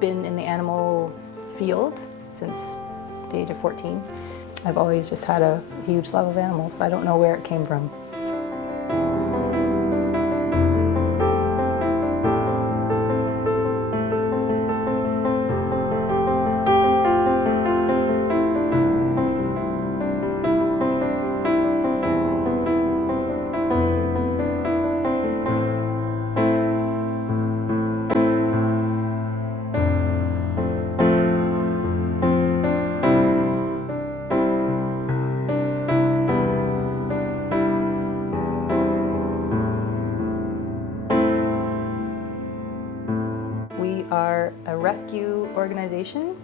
been in the animal field since the age of 14. I've always just had a huge love of animals. I don't know where it came from. We are a rescue organization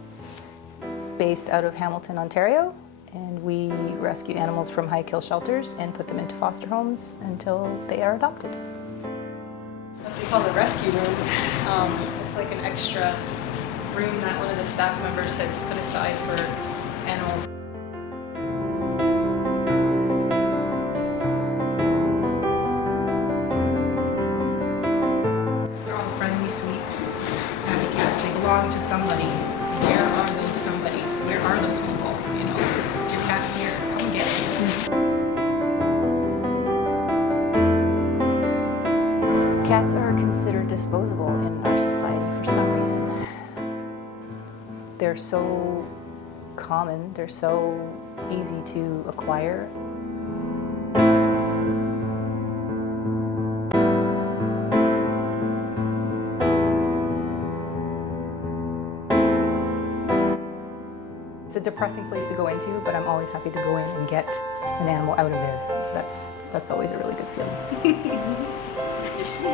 based out of Hamilton, Ontario, and we rescue animals from high-kill shelters and put them into foster homes until they are adopted. What they call the rescue room. It's like an extra room that one of the staff members has put aside for animals. They're all friendly, sweet, happy cats. They belong to somebody. Where are those somebodies? Where are those people? You know, your cat's here. Come get it. Cats are considered disposable in our society for some reason. They're so common, they're so easy to acquire. It's a depressing place to go into, but I'm always happy to go in and get an animal out of there. That's always a really good feeling. They're sweet.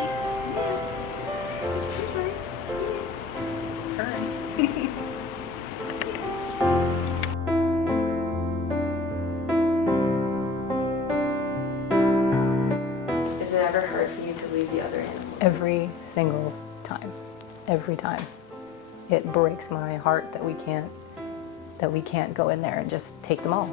Yeah. They're sweethearts. Purring. Is it ever hard for you to leave the other animals? Every single time. Every time. It breaks my heart that we can't go in there and just take them all.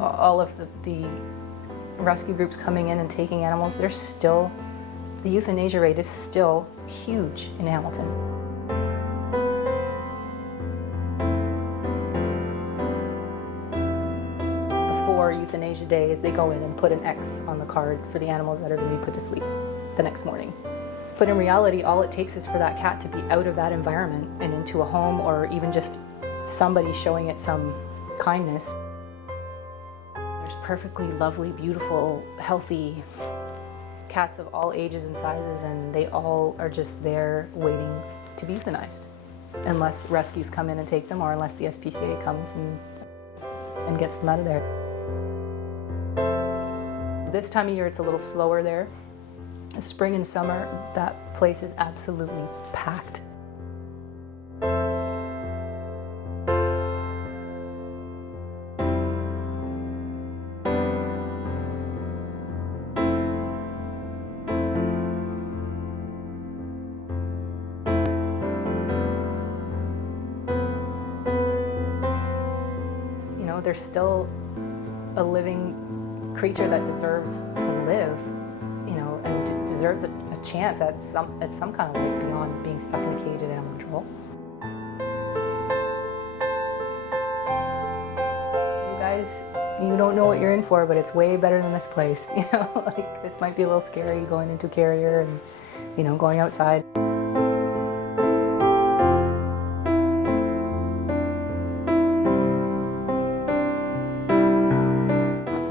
All of the rescue groups coming in and taking animals, the euthanasia rate is still huge in Hamilton. Before euthanasia day is they go in and put an X on the card for the animals that are going to be put to sleep the next morning. But in reality, all it takes is for that cat to be out of that environment and into a home, or even just somebody showing it some kindness. There's perfectly lovely, beautiful, healthy cats of all ages and sizes, and they all are just there waiting to be euthanized. Unless rescues come in and take them, or unless the SPCA comes and gets them out of there. This time of year it's a little slower there. Spring and summer, that place is absolutely packed. There's still a living creature that deserves to live, and deserves a chance at some kind of life beyond being stuck in a cage at animal control. You guys, you don't know what you're in for, but it's way better than this place. Like this might be a little scary going into a carrier and, going outside.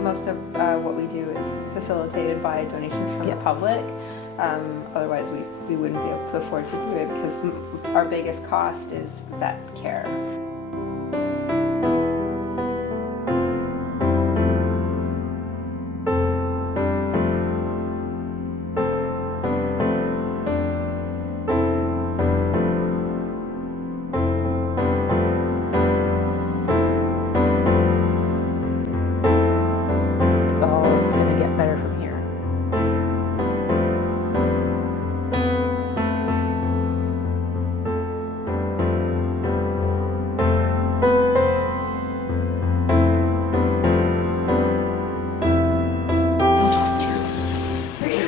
Most of what we do is facilitated by donations from the public. Otherwise, we wouldn't be able to afford to do it because our biggest cost is vet care. It's all going to get better from here.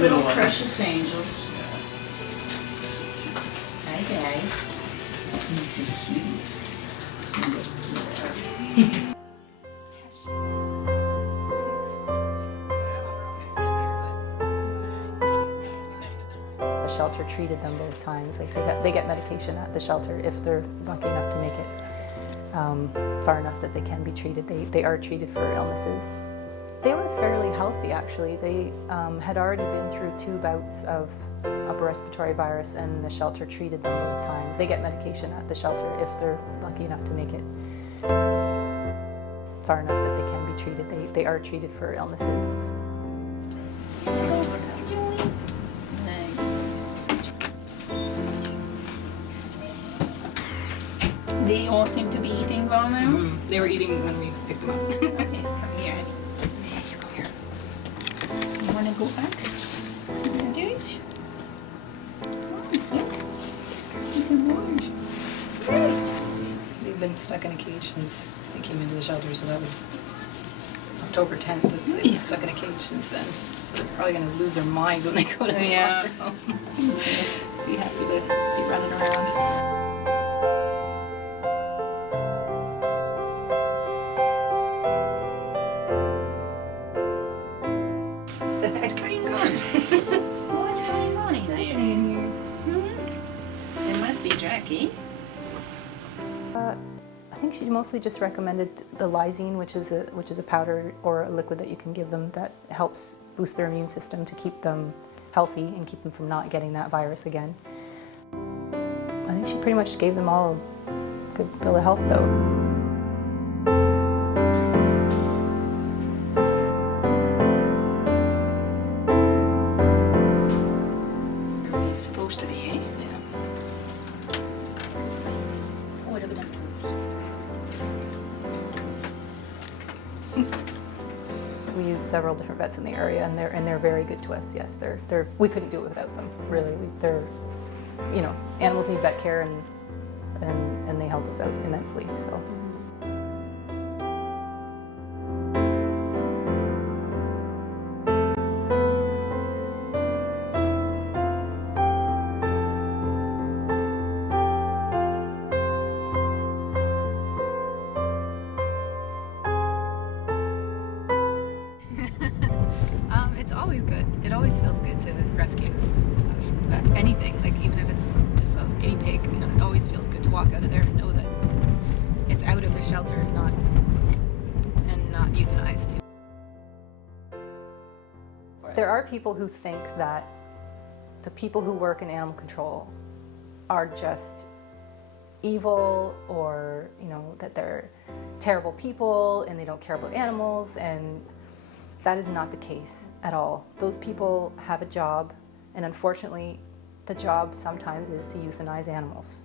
little precious angels. Hi guys. The shelter treated them both times. Like they get medication at the shelter if they're lucky enough to make it far enough that they can be treated. They are treated for illnesses. They were fairly healthy, actually. They had already been through 2 bouts of upper respiratory virus, and the shelter treated them both times. They get medication at the shelter if they're lucky enough to make it far enough that they can be treated. They are treated for illnesses. They all seem to be eating well now. They were eating when we picked them up. Okay, come here, honey. There you go here. You want to go back? Yes. They've been stuck in a cage since they came into the shelter, so that was October 10th. They've been stuck in a cage since then. So they're probably going to lose their minds when they go to the foster home. So be happy to be running around. What's going on? What's going on in here? It must be Jackie. I think she mostly just recommended the lysine, which is a powder or a liquid that you can give them that helps boost their immune system to keep them healthy and keep them from not getting that virus again. I think she pretty much gave them all a good bill of health, though. He's supposed to be, eh? What are we gonna We use several different vets in the area, and they're very good to us. Yes, we couldn't do it without them. Really, animals need vet care, and they help us out immensely. So. It's always good. It always feels good to rescue anything, like even if it's just a guinea pig, it always feels good to walk out of there and know that it's out of the shelter and not euthanized. There are people who think that the people who work in animal control are just evil, or that they're terrible people and they don't care about animals, and that is not the case at all. Those people have a job, and unfortunately, the job sometimes is to euthanize animals.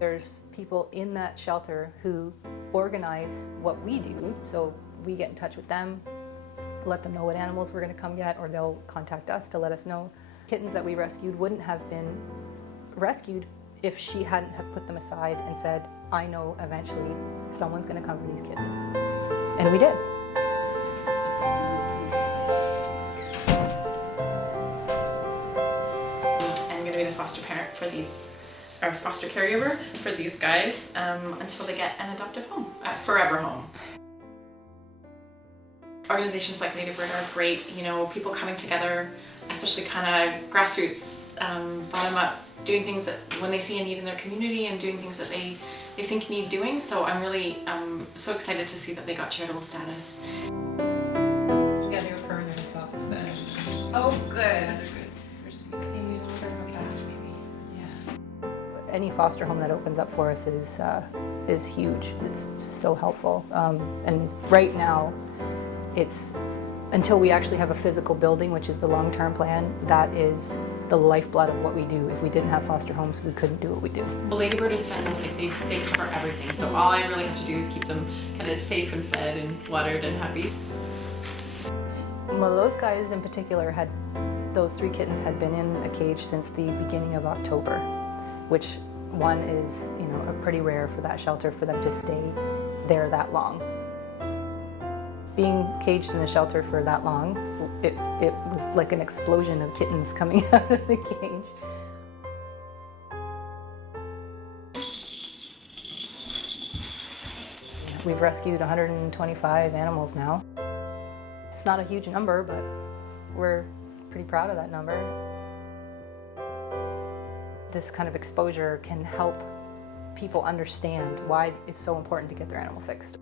There's people in that shelter who organize what we do, so we get in touch with them, let them know what animals we're going to come get, or they'll contact us to let us know. Kittens that we rescued wouldn't have been rescued if she hadn't have put them aside and said, I know eventually someone's going to come for these kittens. And we did. I'm going to be the foster parent for these, or foster caregiver for these guys until they get an adoptive home, forever home. Organizations like Lady Bird are great, people coming together, especially kind of grassroots, bottom up, doing things that when they see a need in their community and doing things that they think need doing. So I'm really so excited to see that they got charitable status. Yeah, they were purring their heads off at the bed. Oh, good. They're good. They're sweet. Can you use whatever staff, maybe? Yeah. Any foster home that opens up for us is huge. It's so helpful. And right now, it's until we actually have a physical building, which is the long-term plan, that is the lifeblood of what we do. If we didn't have foster homes, we couldn't do what we do. Well, Lady Bird is fantastic. They cover everything. So all I really have to do is keep them kind of safe and fed and watered and happy. Well, those guys in particular those 3 kittens had been in a cage since the beginning of October, which one is, pretty rare for that shelter for them to stay there that long. Being caged in a shelter for that long it was like an explosion of kittens coming out of the cage. We've rescued 125 animals now. It's not a huge number, but we're pretty proud of that number. This kind of exposure can help people understand why it's so important to get their animal fixed.